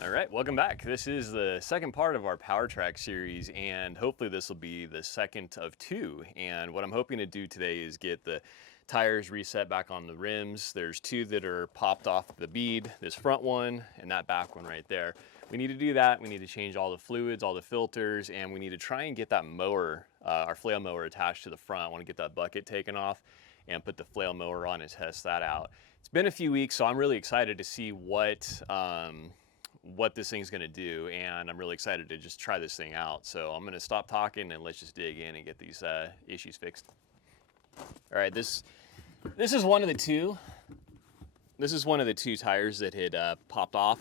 All right, welcome back. This is the second part of our Power Track series, and hopefully this will be the second of two. And what I'm hoping to do today is get the tires reset back on the rims. There's two that are popped off the bead, this front one and that back one right there. We need to do that. We need to change all the fluids, all the filters, and we need to try and get that mower, our flail mower, attached to the front. I want to get that bucket taken off and put the flail mower on and test that out. It's been a few weeks, so I'm really excited to see what this thing's gonna do, and I'm really excited to just try this thing out. So I'm gonna stop talking and let's just dig in and get these issues fixed. All right, this is one of the two. This is one of the two tires that had popped off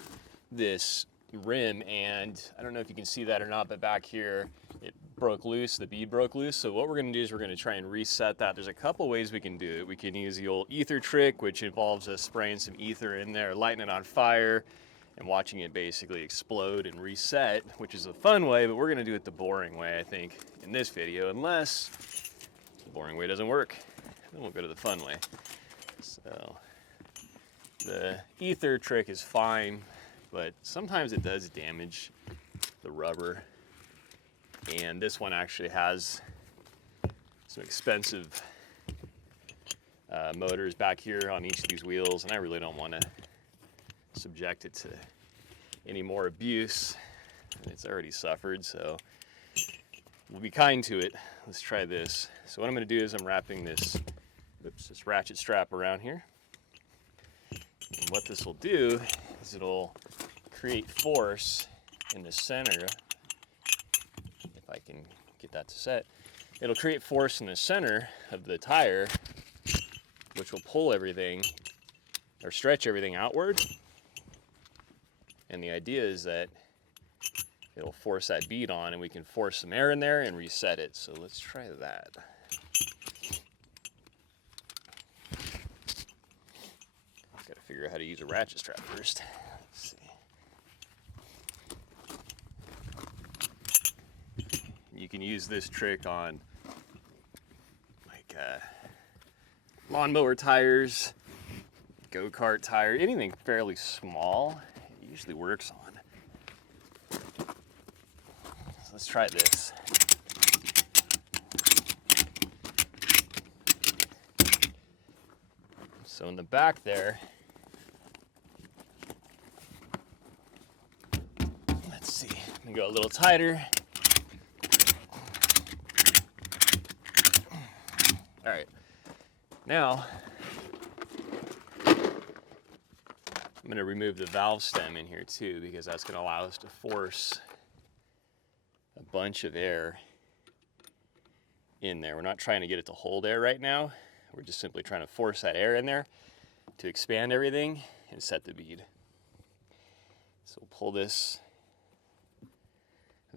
this rim, and I don't know if you can see that or not, but back here it broke loose, the bead broke loose. So what we're gonna do is we're gonna try and reset that. There's a couple ways we can do it. We can use the old ether trick, which involves us spraying some ether in there, lighting it on fire, and watching it basically explode and reset, which is a fun way, but we're gonna do it the boring way, I think, in this video, unless the boring way doesn't work. Then we'll go to the fun way. So the ether trick is fine, but sometimes it does damage the rubber. And this one actually has some expensive motors back here on each of these wheels, and I really don't want to subject it to any more abuse than it's already suffered, so we'll be kind to it. Let's try this. So what I'm going to do is I'm wrapping this ratchet strap around here, and what this will do is it'll create force in the center. If I can get that to set, it'll create force in the center of the tire, which will pull everything or stretch everything outward. And the idea is that it'll force that bead on, and we can force some air in there and reset it. So let's try that. Got to figure out how to use a ratchet strap first. Let's see. You can use this trick on like lawnmower tires, go-kart tire, anything fairly small. Usually works on. So let's try this. So in the back there, let's see, I'm gonna go a little tighter. All right, now I'm going to remove the valve stem in here too, because that's going to allow us to force a bunch of air in there. We're not trying to get it to hold air right now. We're just simply trying to force that air in there to expand everything and set the bead. So we'll pull this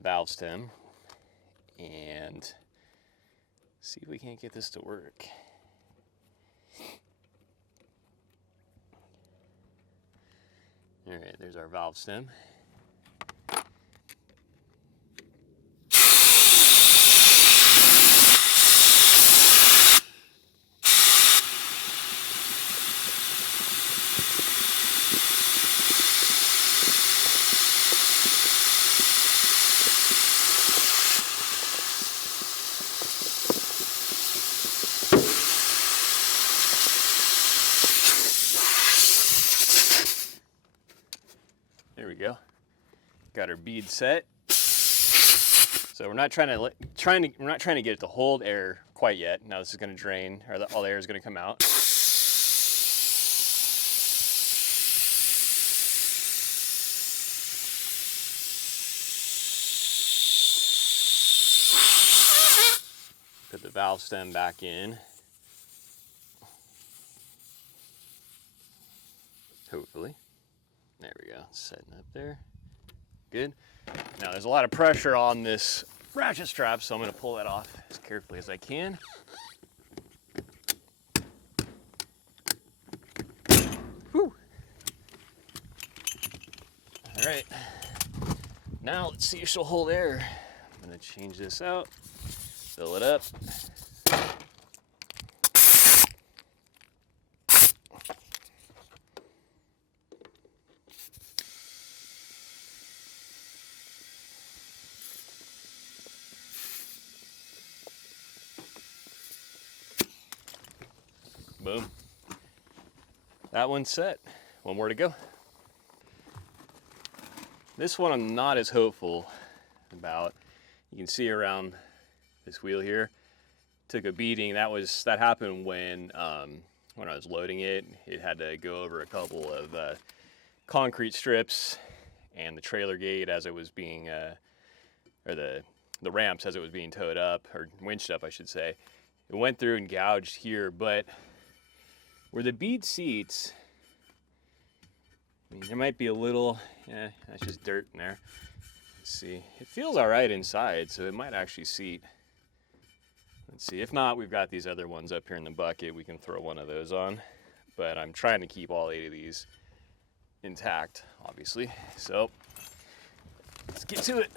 valve stem and see if we can't get this to work. All right, there's our valve stem. There we go. Got our bead set. So we're not trying to get it to hold air quite yet. Now this is going to drain, or all the air is going to come out. Put the valve stem back in. Hopefully. There we go, setting up there. Good. Now there's a lot of pressure on this ratchet strap, so I'm going to pull that off as carefully as I can. Whew. All right. Now let's see if she'll hold air. I'm going to change this out, fill it up. Boom. That one's set. One more to go. This one I'm not as hopeful about. You can see around this wheel here, took a beating. That happened when I was loading it. It had to go over a couple of concrete strips and the trailer gate as it was being, or the ramps as it was being towed up, or winched up, I should say. It went through and gouged here, but where the bead seats, I mean, there might be a little, that's just dirt in there. Let's see. It feels all right inside, so it might actually seat. Let's see. If not, we've got these other ones up here in the bucket. We can throw one of those on. But I'm trying to keep all 8 of these intact, obviously. So let's get to it.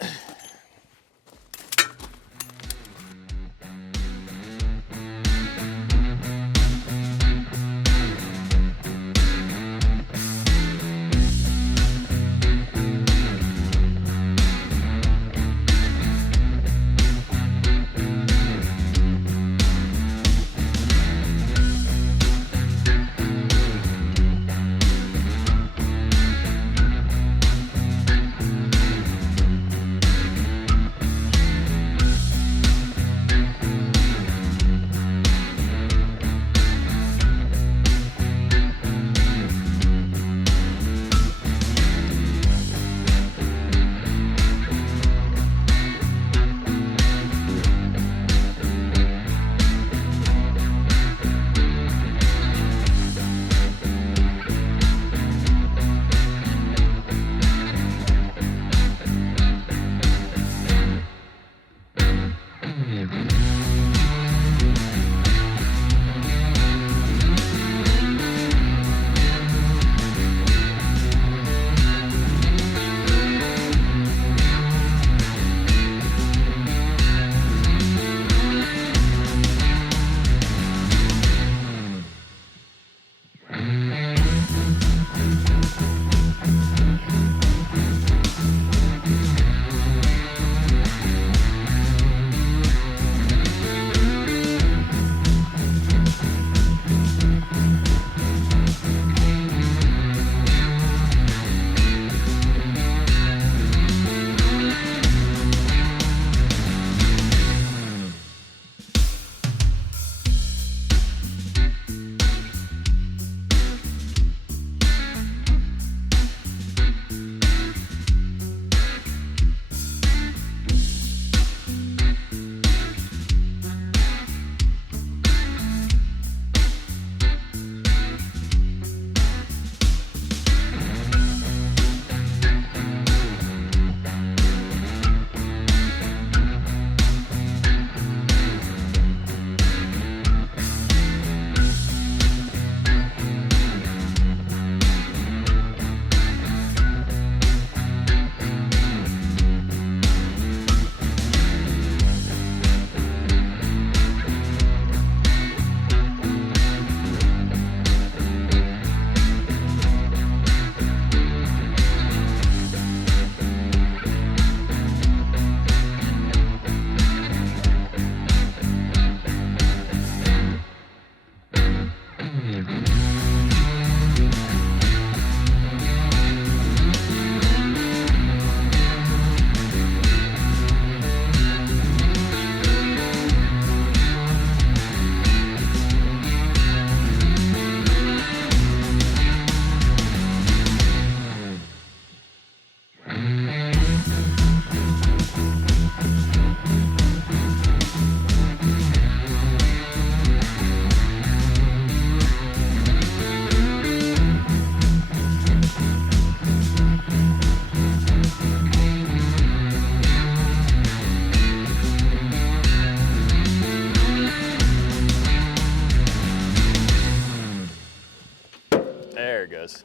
There it goes.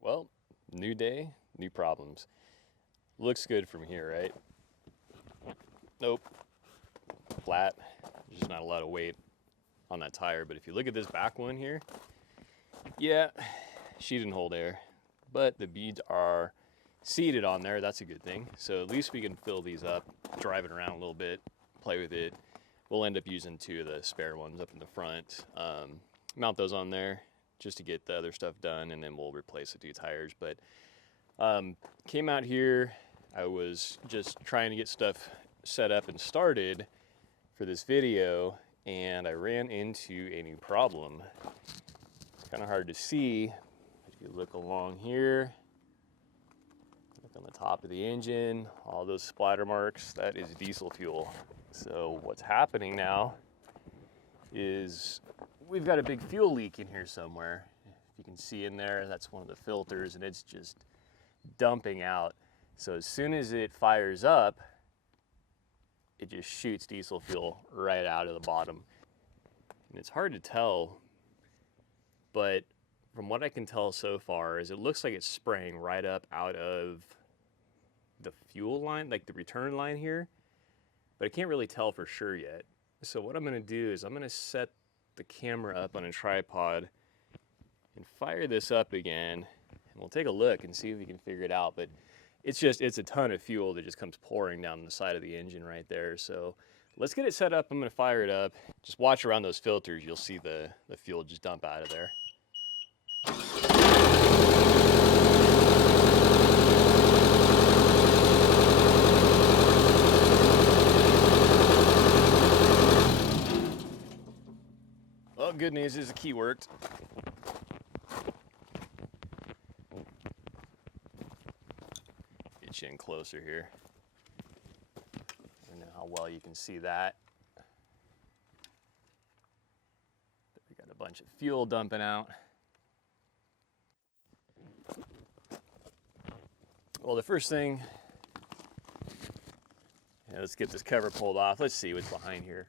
Well, new day, new problems. Looks good from here, right? Nope. Flat. There's just not a lot of weight on that tire. But if you look at this back one here, yeah, she didn't hold air. But the beads are seated on there. That's a good thing. So at least we can fill these up, drive it around a little bit, play with it. we'll end up using 2 of the spare ones up in the front. Mount those on there just to get the other stuff done, and then we'll replace the 2 tires. But came out here, I was just trying to get stuff set up and started for this video, and I ran into a new problem. It's kind of hard to see. If you look along here, look on the top of the engine, all those splatter marks, that is diesel fuel. So what's happening now is we've got a big fuel leak in here somewhere. If you can see in there, that's one of the filters, and it's just dumping out. So as soon as it fires up, it just shoots diesel fuel right out of the bottom. And it's hard to tell, but from what I can tell so far is it looks like it's spraying right up out of the fuel line, like the return line here, but I can't really tell for sure yet. So what I'm gonna do is I'm gonna set the camera up on a tripod and fire this up again, and we'll take a look and see if we can figure it out. But it's a ton of fuel that just comes pouring down the side of the engine right there. So let's get it set up. I'm gonna fire it up. Just watch around those filters. You'll see the fuel just dump out of there. Well, good news is the key worked. Get you in closer here. I don't know how well you can see that. But we got a bunch of fuel dumping out. Well, the first thing, let's get this cover pulled off. Let's see what's behind here.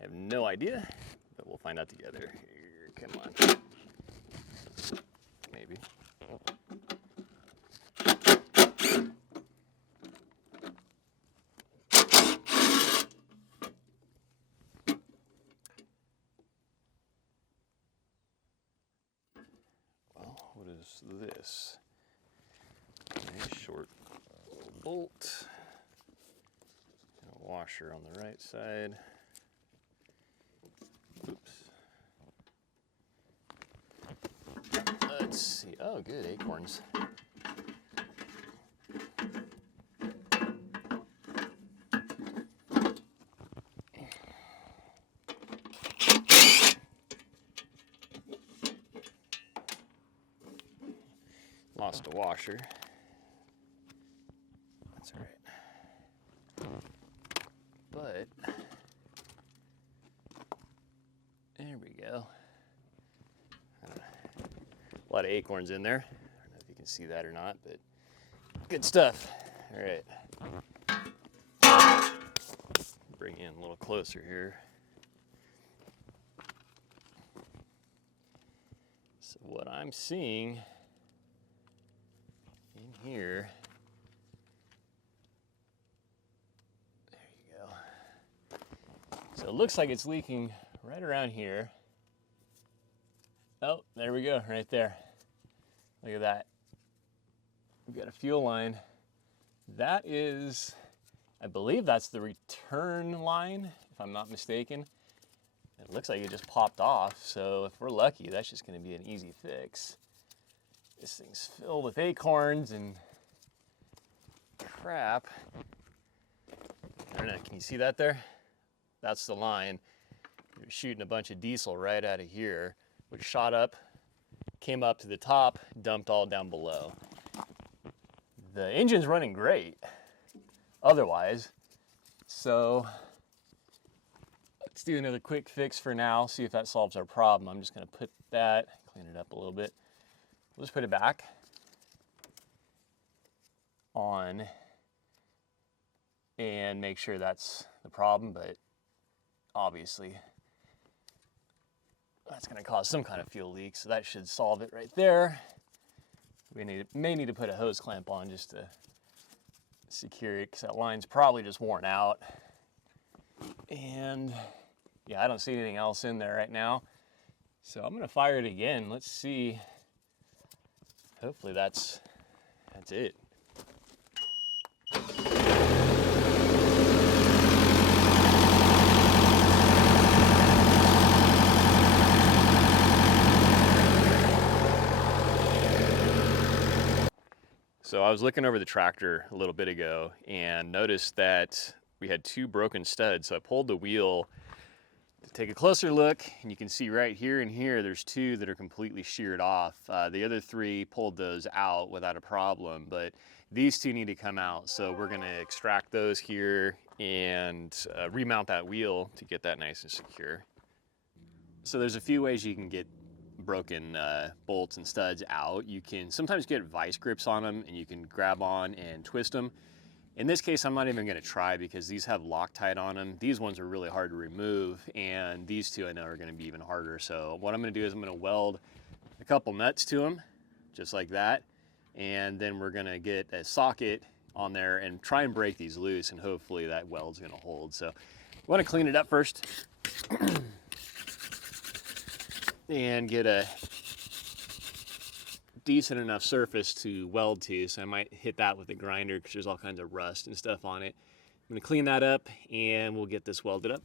I have no idea, but we'll find out together. Here, come on. Maybe. Well, what is this? A short little bolt. And a washer on the right side. Oops. Let's see. Oh, good, acorns. Lost a washer. That's all right. But there we go. A lot of acorns in there. I don't know if you can see that or not, but good stuff. All right. Bring in a little closer here. So what I'm seeing in here, there you go. So it looks like it's leaking right around here. Oh, there we go, right there. Look at that. We've got a fuel line. That is, I believe that's the return line, if I'm not mistaken. It looks like it just popped off, so if we're lucky, that's just gonna be an easy fix. This thing's filled with acorns and crap. I don't know, can you see that there? That's the line. You're shooting a bunch of diesel right out of here, which shot up, came up to the top, dumped all down below. The engine's running great otherwise, so let's do another quick fix for now, see if that solves our problem. I'm just gonna put that, clean it up a little bit. We'll just put it back on and make sure that's the problem, but obviously that's going to cause some kind of fuel leak, so that should solve it right there. We may need to put a hose clamp on just to secure it, because that line's probably just worn out. And yeah, I don't see anything else in there right now, so I'm going to fire it again. Let's see. Hopefully that's it. So I was looking over the tractor a little bit ago and noticed that we had 2 broken studs. So I pulled the wheel to take a closer look, and you can see right here and here there's 2 that are completely sheared off. The other 3 pulled those out without a problem, but these 2 need to come out. So we're gonna extract those here and remount that wheel to get that nice and secure. So there's a few ways you can get broken bolts and studs out. You can sometimes get vice grips on them and you can grab on and twist them. In this case, I'm not even gonna try because these have Loctite on them. These ones are really hard to remove, and these 2 I know are gonna be even harder. So what I'm gonna do is I'm gonna weld a couple nuts to them, just like that. And then we're gonna get a socket on there and try and break these loose, and hopefully that weld's gonna hold. So I wanna clean it up first. And get a decent enough surface to weld to. So I might hit that with a grinder because there's all kinds of rust and stuff on it. I'm gonna clean that up and we'll get this welded up.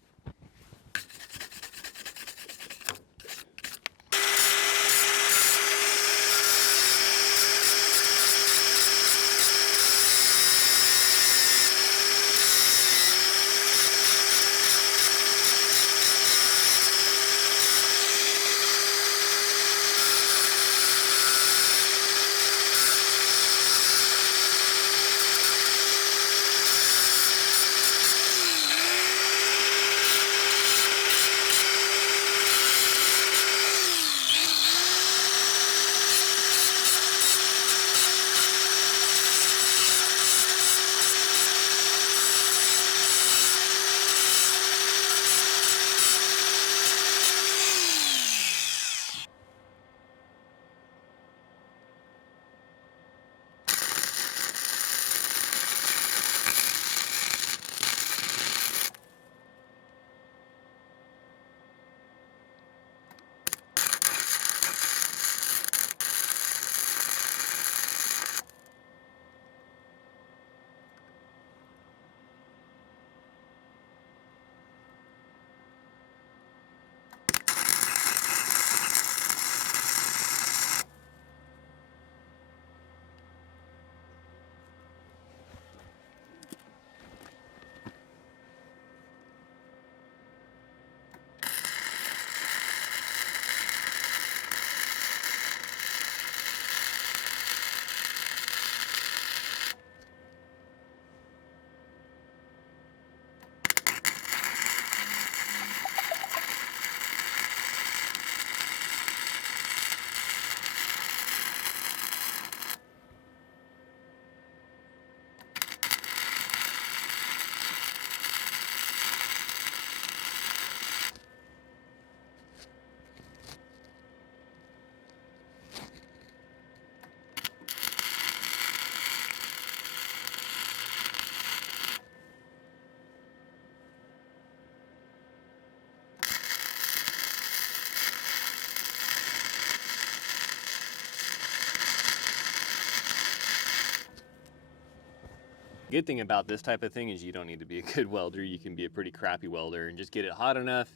Good thing about this type of thing is you don't need to be a good welder. You can be a pretty crappy welder and just get it hot enough.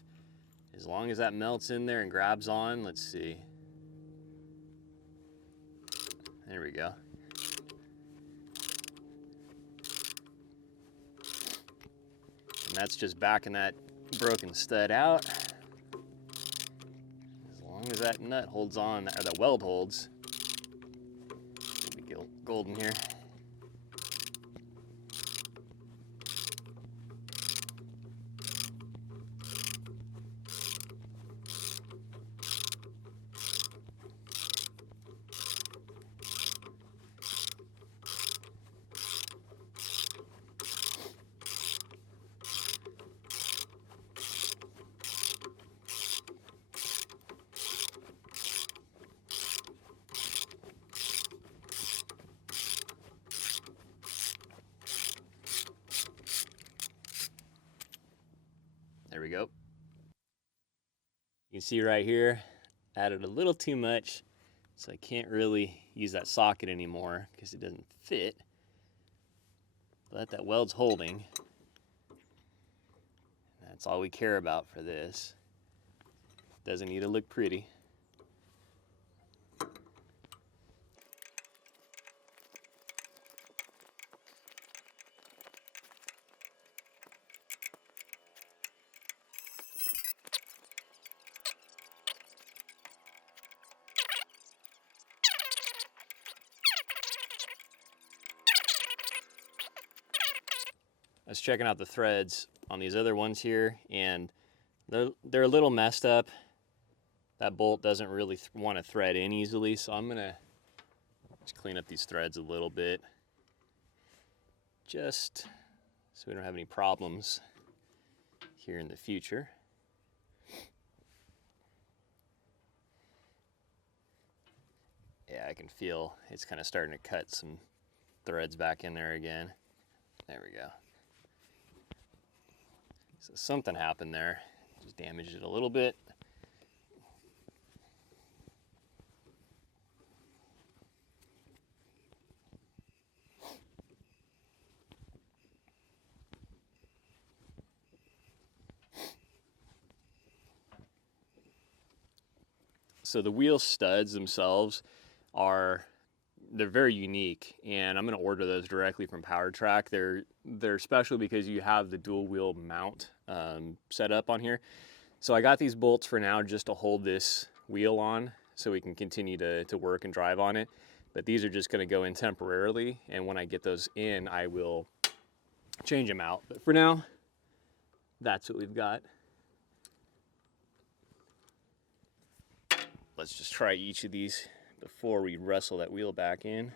As long as that melts in there and grabs on, let's see. There we go. And that's just backing that broken stud out. As long as that nut holds on, or that weld holds. Maybe golden here. There we go. You can see right here, added a little too much, so I can't really use that socket anymore because it doesn't fit. But that weld's holding. That's all we care about for this. Doesn't need to look pretty. I was checking out the threads on these other ones here, and they're a little messed up. That bolt doesn't really want to thread in easily, so I'm gonna just clean up these threads a little bit, just so we don't have any problems here in the future. Yeah, I can feel it's kind of starting to cut some threads back in there again. There we go. So something happened there, just damaged it a little bit. So the wheel studs themselves they're very unique, and I'm going to order those directly from Trac. They're special because you have the dual wheel mount set up on here. So I got these bolts for now just to hold this wheel on so we can continue to work and drive on it. But these are just going to go in temporarily, and when I get those in, I will change them out. But for now, that's what we've got. Let's just try each of these before we wrestle that wheel back in.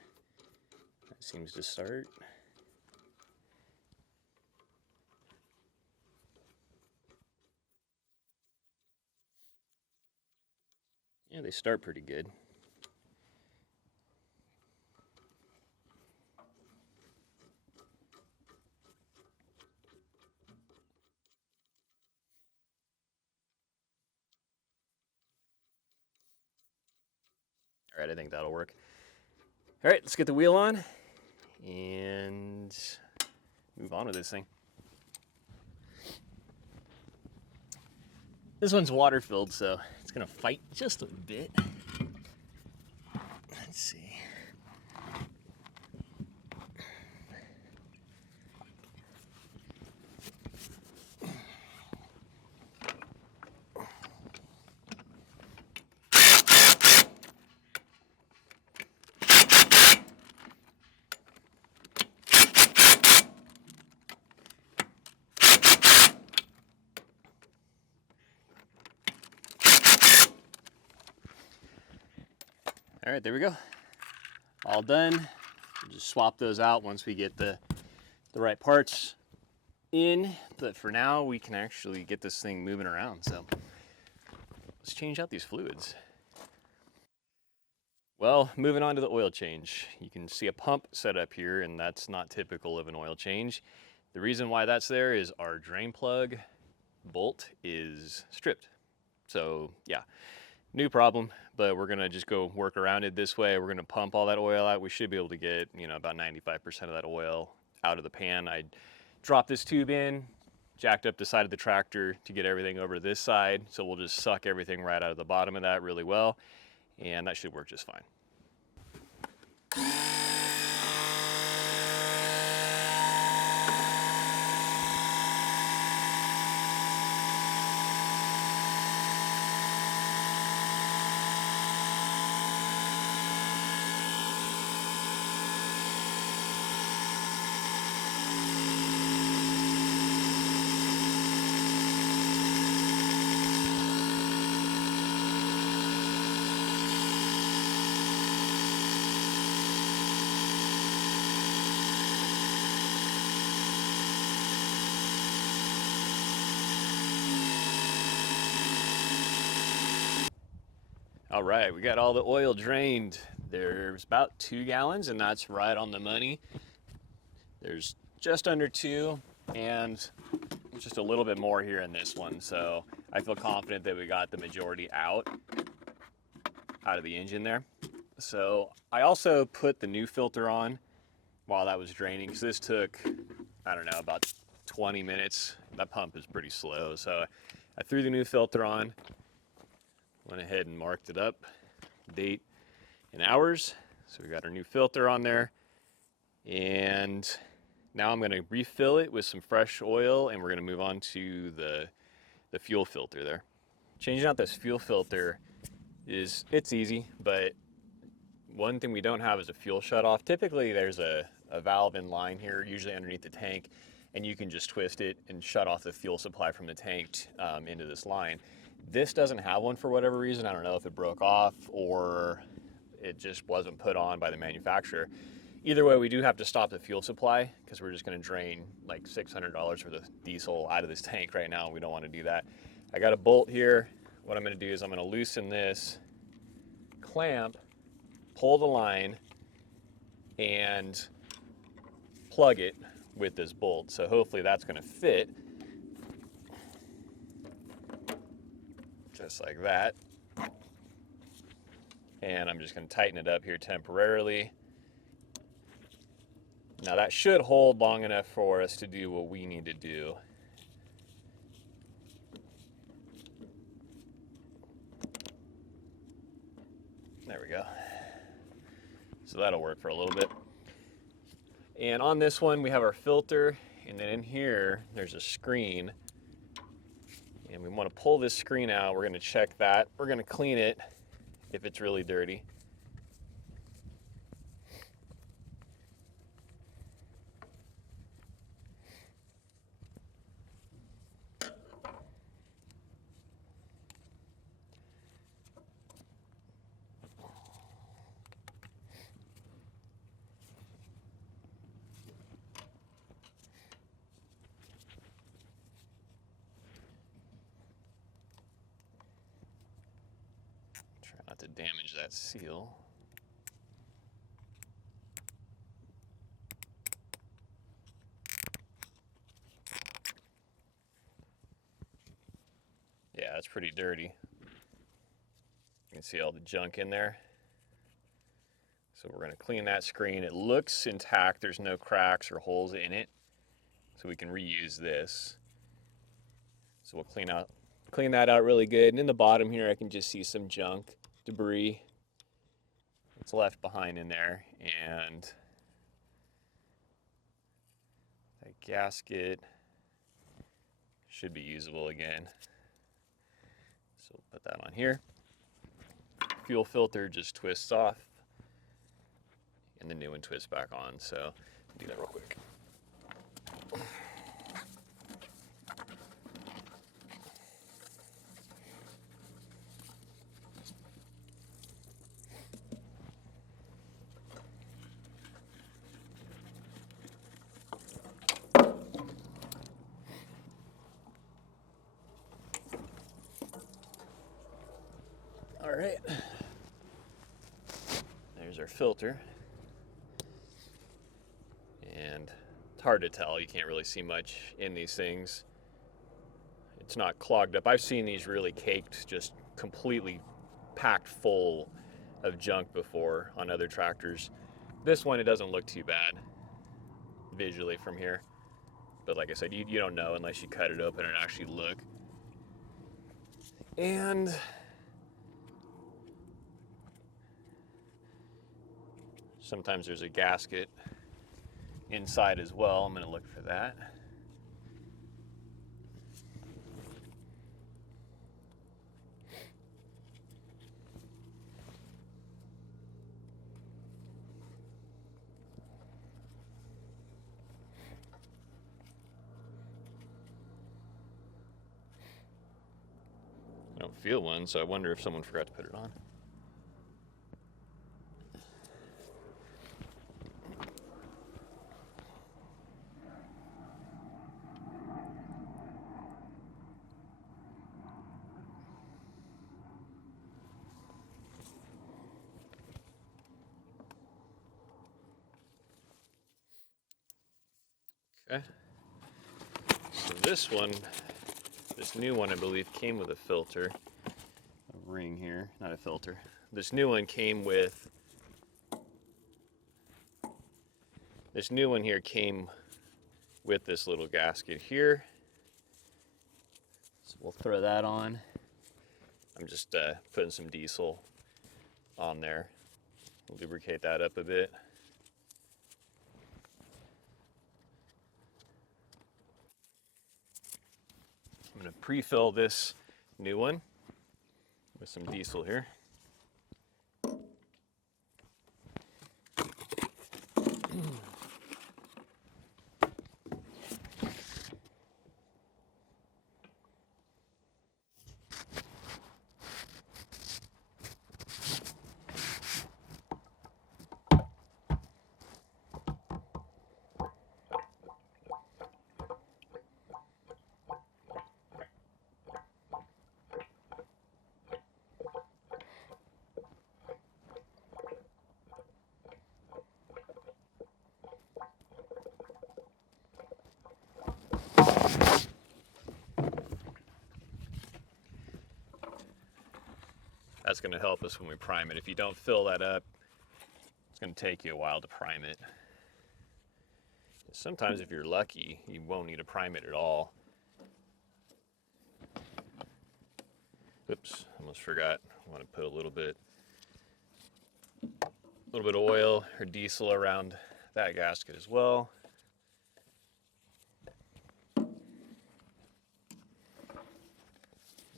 That seems to start. Yeah, they start pretty good. All right, I think that'll work. All right, let's get the wheel on and move on with this thing. This one's water filled, so it's gonna fight just a bit. Let's see. All right, there we go. All done. We'll just swap those out once we get the right parts in. But for now, we can actually get this thing moving around. So let's change out these fluids. Well, moving on to the oil change. You can see a pump set up here, and that's not typical of an oil change. The reason why that's there is our drain plug bolt is stripped. So yeah, new problem, but we're gonna just go work around it this way. We're gonna pump all that oil out. We should be able to get, about 95% of that oil out of the pan. I dropped this tube in, jacked up the side of the tractor to get everything over to this side. So we'll just suck everything right out of the bottom of that really well, and that should work just fine. All right, we got all the oil drained. There's about 2 gallons, and that's right on the money. There's just under 2, and just a little bit more here in this one. So I feel confident that we got the majority out of the engine there. So I also put the new filter on while that was draining, because this took, I don't know, about 20 minutes. That pump is pretty slow. So I threw the new filter on, went ahead and marked it up, date and hours. So we got our new filter on there, and now I'm going to refill it with some fresh oil, and we're going to move on to the fuel filter there. Changing out this fuel filter it's easy, but one thing we don't have is a fuel shutoff. Typically there's a valve in line here, usually underneath the tank, and you can just twist it and shut off the fuel supply from the tank into this line. This doesn't have one for whatever reason. I don't know if it broke off or it just wasn't put on by the manufacturer. Either way, we do have to stop the fuel supply because we're just going to drain like $600 worth of diesel out of this tank right now. We don't want to do that. I got a bolt here. What I'm going to do is I'm going to loosen this clamp, pull the line, and plug it with this bolt. So hopefully that's going to fit. Just like that. And I'm just going to tighten it up here temporarily. Now that should hold long enough for us to do what we need to do. There we go. So that'll work for a little bit. And on this one we have our filter, and then in here there's a screen. And we want to pull this screen out. We're going to check that. We're going to clean it if it's really dirty. Not to damage that seal. Yeah, it's pretty dirty. You can see all the junk in there. So we're going to clean that screen. It looks intact. There's no cracks or holes in it. So we can reuse this. So we'll clean that out really good. And in the bottom here I can just see some junk, debris that's left behind in there, and that gasket should be usable again. So we'll put that on here. Fuel filter just twists off and the new one twists back on. So I'll do that real quick. All right, there's our filter, and it's hard to tell. You can't really see much in these things. It's not clogged up. I've seen these really caked, just completely packed full of junk before on other tractors. This one, it doesn't look too bad visually from here, but like I said, you don't know unless you cut it open and actually look. And sometimes there's a gasket inside as well. I'm going to look for that. I don't feel one, so I wonder if someone forgot to put it on. Okay. So this new one, I believe, came with a filter. A ring here, not a filter. This new one came with, this little gasket here. So we'll throw that on. I'm just putting some diesel on there. Lubricate that up a bit. I'm going to pre-fill this new one with some diesel here. that's going to help us when we prime it. If you don't fill that up, it's going to take you a while to prime it. Sometimes if you're lucky, you won't need to prime it at all. Oops, almost forgot. I want to put a little bit of oil or diesel around that gasket as well.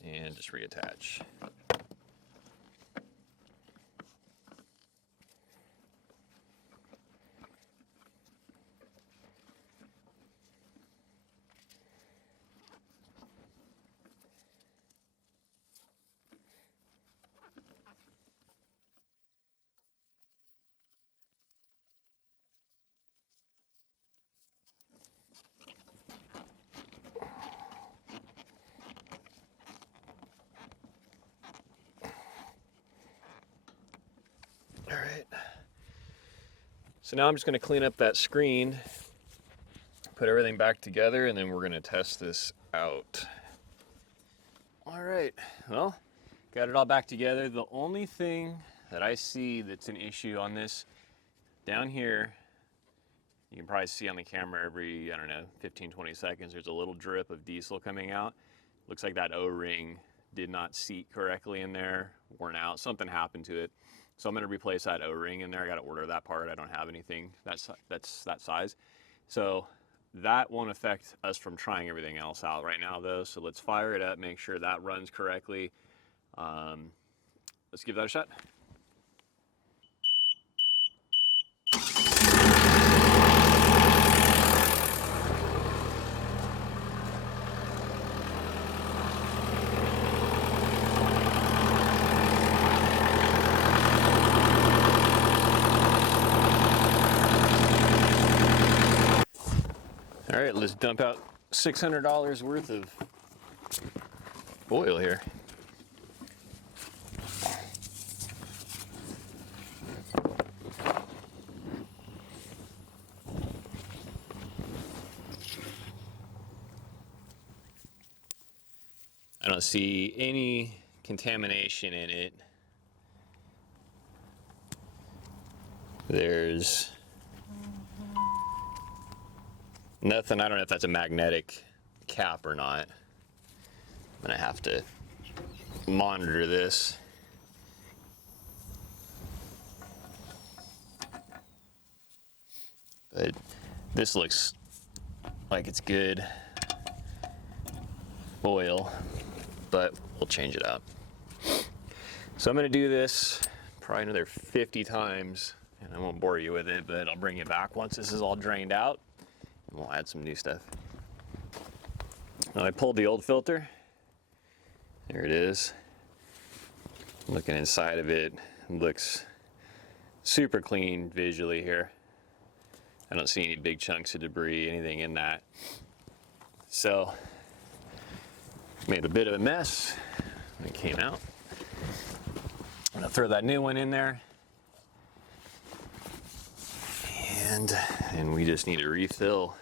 And just reattach. All right. So now I'm just going to clean up that screen, put everything back together, and then we're going to test this out. All right. Well, got it all back together. The only thing that I see that's an issue on this, down here, you can probably see on the camera every, I don't know, 15, 20 seconds, there's a little drip of diesel coming out. Looks like that O-ring did not seat correctly in there, worn out, something happened to it. So I'm going to replace that O-ring in there. I got to order that part. I don't have anything that's that size. So that won't affect us from trying everything else out right now though. So let's fire it up, make sure that runs correctly. Let's give that a shot. All right, let's dump out $600 worth of oil here. I don't see any contamination in it. There's nothing. I don't know if that's a magnetic cap or not. I'm gonna have to monitor this. But this looks like it's good oil, but we'll change it out. So I'm gonna do this probably another 50 times, and I won't bore you with it, but I'll bring you back once this is all drained out, and we'll add some new stuff. Now I pulled the old filter. There it is. Looking inside of it, looks super clean visually here. I don't see any big chunks of debris, anything in that. So, made a bit of a mess when it came out. I'm gonna throw that new one in there. And we just need to refill.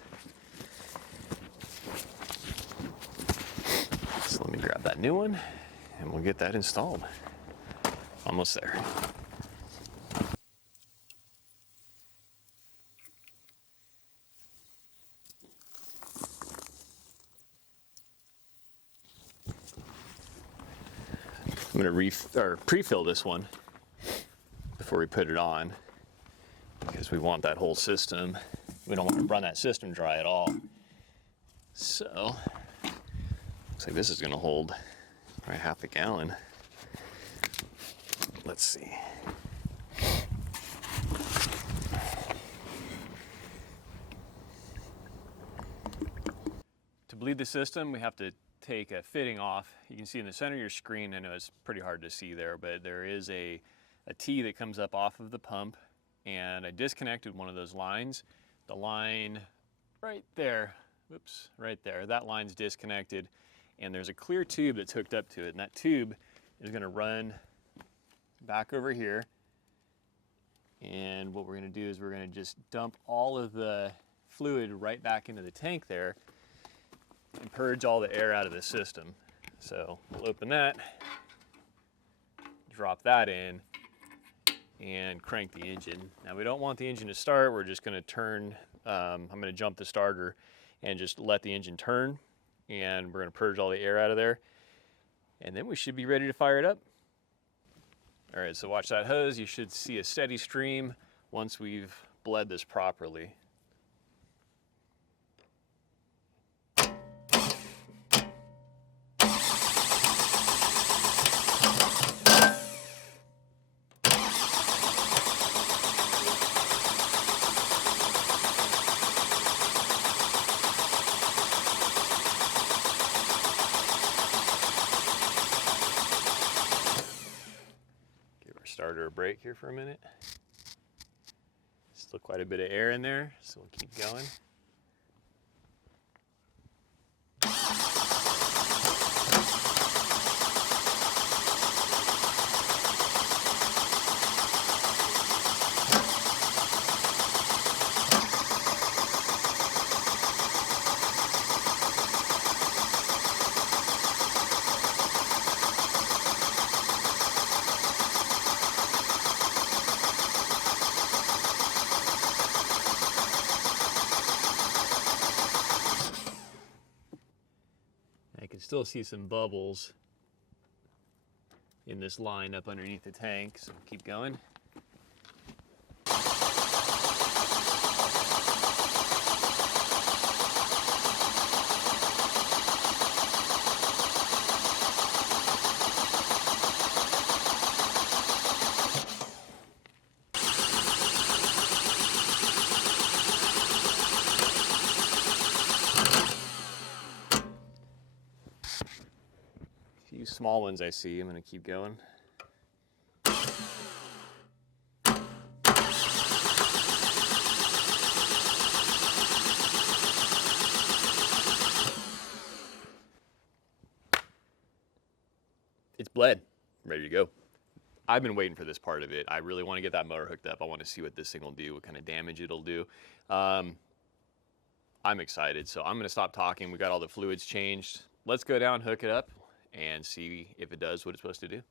So let me grab that new one and we'll get that installed. Almost there. I'm going to pre-fill this one before we put it on, because we want that whole system. We don't want to run that system dry at all. So, looks like this is going to hold probably half a gallon. Let's see. To bleed the system, we have to take a fitting off. You can see in the center of your screen, I know it's pretty hard to see there, but there is a T that comes up off of the pump, and I disconnected one of those lines. The line right there, whoops, right there, that line's disconnected, and there's a clear tube that's hooked up to it, and that tube is going to run back over here, and what we're going to do is we're going to just dump all of the fluid right back into the tank there and purge all the air out of the system. So we'll open that, drop that in and crank the engine. Now we don't want the engine to start. We're just going to turn, I'm going to jump the starter and just let the engine turn, and we're going to purge all the air out of there, and then we should be ready to fire it up. All right, so watch that hose. You should see a steady stream once we've bled this properly. Starter a break here for a minute. Still quite a bit of air in there, so we'll keep going. I can still see some bubbles in this line up underneath the tank, so we'll keep going. Few small ones I see. I'm going to keep going. It's bled. Ready to go. I've been waiting for this part of it. I really want to get that motor hooked up. I want to see what this thing will do, what kind of damage it'll do. I'm excited, so I'm going to stop talking. We got all the fluids changed. Let's go down, hook it up, and see if it does what it's supposed to do.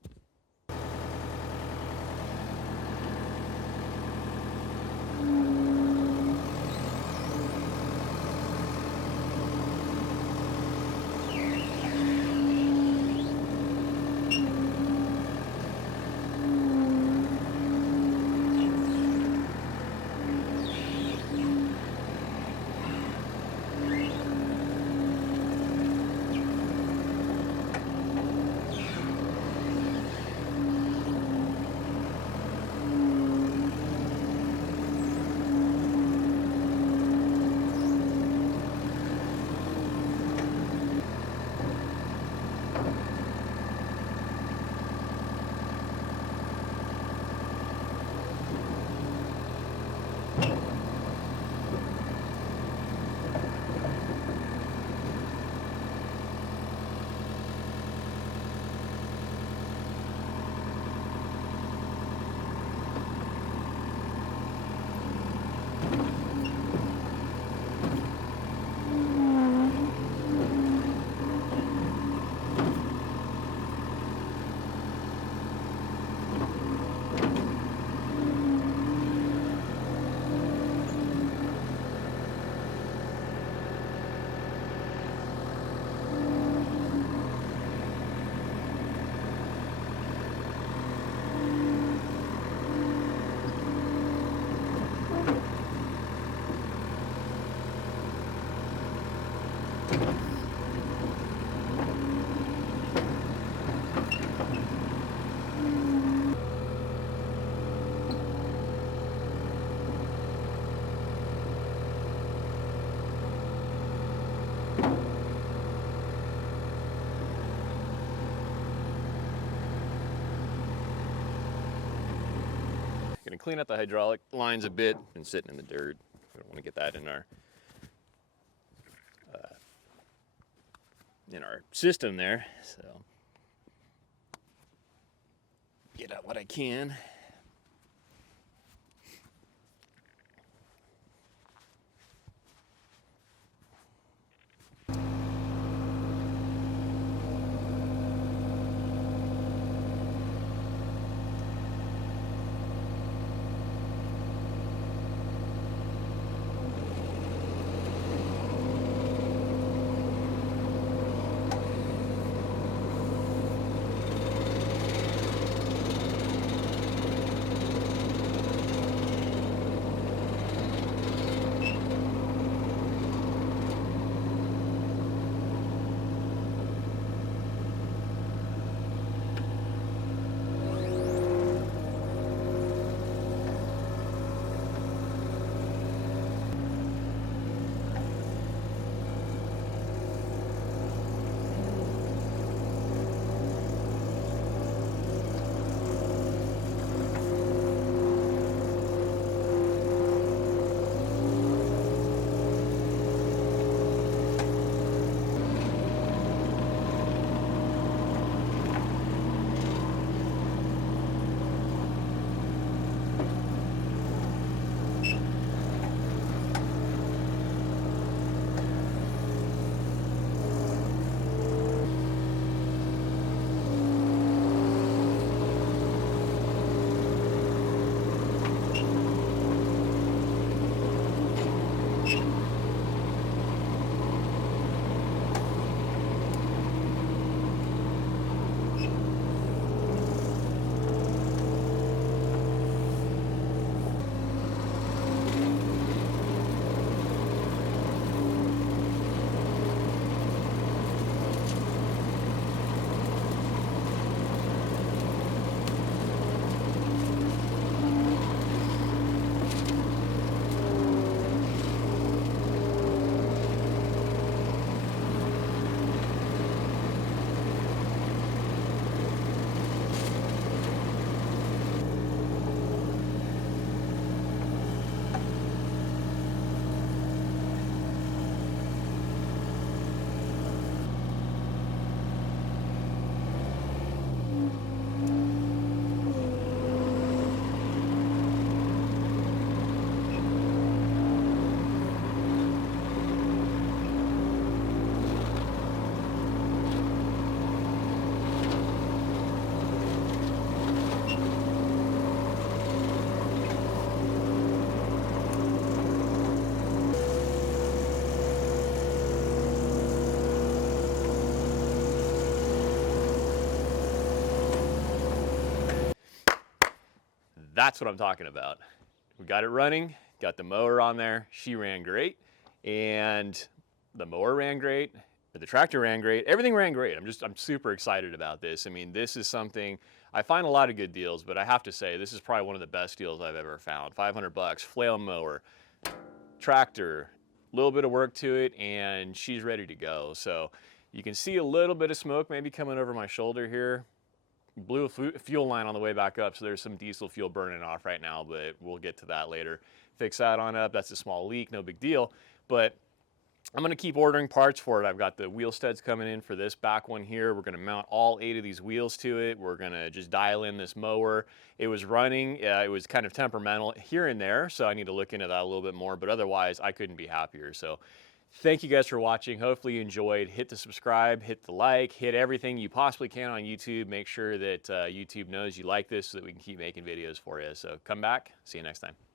Gonna clean up the hydraulic lines a bit. Been sitting in the dirt. We don't want to get that in our system there. So get out what I can. That's what I'm talking about. We got it running, got the mower on there. She ran great, and the mower ran great. The tractor ran great. Everything ran great. I'm super excited about this. I mean, this is something, I find a lot of good deals, but I have to say this is probably one of the best deals I've ever found. 500 bucks, flail mower, tractor, a little bit of work to it, and she's ready to go. So you can see a little bit of smoke maybe coming over my shoulder here. Blew a fuel line on the way back up, so there's some diesel fuel burning off right now, but we'll get to that later. Fix that on up. That's a small leak, no big deal. But I'm going to keep ordering parts for it. I've got the wheel studs coming in for this back one here. We're going to mount all 8 of these wheels to it. We're going to just dial in this mower. It was running. It was kind of temperamental here and there, so I need to look into that a little bit more. But otherwise, I couldn't be happier. So thank you guys for watching. Hopefully you enjoyed. Hit the subscribe, hit the like, hit everything you possibly can on YouTube. Make sure that YouTube knows you like this so that we can keep making videos for you. So come back. See you next time.